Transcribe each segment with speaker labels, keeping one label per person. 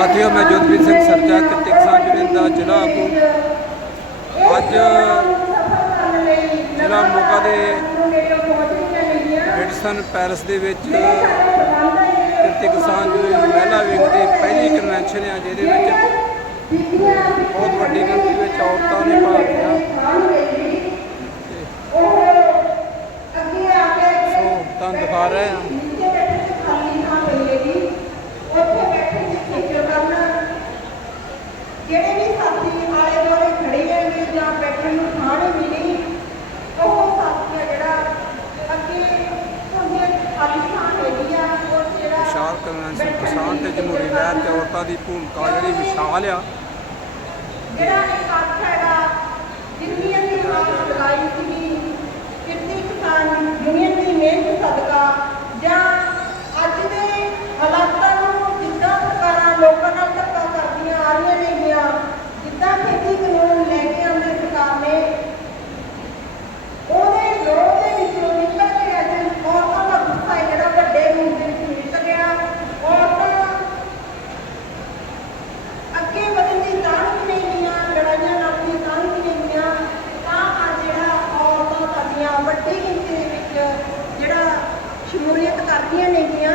Speaker 1: ਸਾਥੀਓ ਮੈਂ ਜੋਤਵੀਰ ਸਿੰਘ ਸਰਜਾ ਕਿਰਤੀ ਕਿਸਾਨ ਯੂਨੀਅਨ ਦਾ ਜ਼ਿਲ੍ਹਾ ਆਗੂ। ਅੱਜ ਜ਼ਿਲ੍ਹਾ ਮੋਗਾ ਦੇ ਰੈਡਸਨ ਪੈਲਸ ਦੇ ਵਿੱਚ ਕਿਰਤੀ ਕਿਸਾਨ ਯੂਨੀਅਨ ਮਹਿਲਾ ਵਿੰਗ ਦੀ ਪਹਿਲੀ ਕਨਵੈਨਸ਼ਨ ਹੈ ਜਿਹਦੇ ਵਿੱਚ ਬਹੁਤ ਵੱਡੀ ਗਿਣਤੀ ਵਿੱਚ ਔਰਤਾਂ ਨੇ। ਭਾਗ ਲਿਆ ਸੋ ਤੁਹਾਨੂੰ ਦਿਖਾ ਰਹੇ ਹਾਂ
Speaker 2: ਜਿਹੜੇ ਵੀ ਸਾਥੀ ਆਲੇ ਦੁਆਲੇ ਖੜੇ ਹੈਗੇ ਜਾਂ ਬੈਠਣ ਨੂੰ ਥਾਂ ਨਹੀਂ। ਮਿਲੀ ਉਹ ਸਾਥੀ ਆ ਜਿਹੜਾ ਅੱਗੇ ਉਹਦੇ ਖਾਲੀ ਥਾਂ ਹੈਗੀ ਆ ਉਹ ਜਿਹੜਾ
Speaker 1: ਵਿਸ਼ਾਲ ਕਨਵੈਨਸ਼ਨ ਕਿਸਾਨ ਤੇ ਜਮਹੂਰੀ ਲਹਿਰ ਤੇ ਔਰਤਾਂ ਦੀ ਭੂਮਿਕਾ ਜਿਹੜੀ ਵਿਸ਼ਾਲ ਆ।
Speaker 2: ਜਿਹੜਾ ਇਕੱਠ ਹੈਗਾ ਜਿੰਨੀ ਅਸੀਂ ਆਸ ਲਗਾਈ ਸੀਗੀ ਕਿੰਨੀ ਕਿਸਾਨ ਯੂਨੀਅਨ ਦੀ ਮਿਹਨਤ ਸਦਕਾ ਜਾਂ ਅੱਜ ਦੇ ਹਾਲਾਤਾਂ ਨੂੰ ਜਿੱਦਾਂ ਸਰਕਾਰਾਂ ਲੋਕਾਂ ਨਾਲ ਧੱਕਾ ਕਰਦੀਆਂ ਆ ਰਹੀਆਂ ਨੇਗੀਆਂ ਜਿੱਦਾਂ ਖੇਤੀ ਕਾਨੂੰਨ ਲੈ ਕੇ ਆਉਂਦੇ ਸਰਕਾਰ ਨੇ ਉਹਦੇ ਵਿਰੋਧ ਦੇ ਵਿੱਚੋਂ ਨਿਕਲ ਕੇ ਅੱਜ ਔਰਤਾਂ ਦਾ ਗੁੱਸਾ ਹੈ ਜਿਹੜਾ ਵੱਡੇ ਰੂਪ ਦੇ ਵਿੱਚ ਨਿਕਲ ਗਿਆ ਔਰਤਾਂ ਅੱਗੇ ਵਧਣ ਦੀ ਤਾਂਘ ਨਹੀਂ ਗਈਆਂ ਲੜਾਈਆਂ ਲੜਨ ਦੀ ਤਾਂਘ ਨਹੀਂ ਗਈਆਂ ਤਾਂ ਅੱਜ ਜਿਹੜਾ ਔਰਤਾਂ ਸਾਡੀਆਂ ਵੱਡੀ ਗਿਣਤੀ ਦੇ ਵਿੱਚ ਜਿਹੜਾ ਸ਼ਮੂਲੀਅਤ ਕਰਦੀਆਂ ਨੇਗੀਆਂ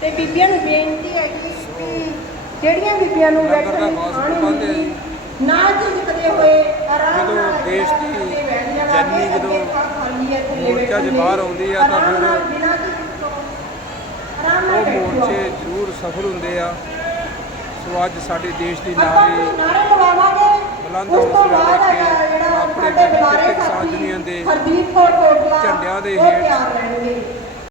Speaker 2: ਤੇ ਬੀਬੀਆਂ ਨੂੰ ਬੇਨਤੀ ਹੈ ਕਿ ਜਿਹੜੀਆਂ ਬੀਬੀਆਂ ਨੂੰ
Speaker 1: ਜੀ।
Speaker 2: ਮਿਲੀ, ਨਾ ਝਿਜਕਦੇ ਹੋਏ ਆਰਾਮ ਨਾਲ
Speaker 1: ਦੇਸ਼ ਦੀ ਜਨਨੀ ਜਦੋਂ ਮੋਰਚਾ
Speaker 2: ਬੈਠਣਗੇ।
Speaker 1: ਬਾਹਰ ਆਉਂਦੀ ਆ ਤਾਂ ਫਿਰ ਉਹ। ਮੋਰਚੇ ਜ਼ਰੂਰ ਸਫਲ ਹੁੰਦੇ ਆ ਸੋ ਅੱਜ ਸਾਡੇ ਦੇਸ਼ ਦੀ ਨਾਰੀ ਬੁਲੰਦ ਹੌਸਲਾ ਲੈ ਕੇ ਆਪਣੇ
Speaker 2: ਬੁਲਾਰੇ ਸਾਥੀ ਹਰਦੀਪ ਕੌਰ
Speaker 1: ਝੰਡਿਆਂ ਦੇ ਹੇਠ।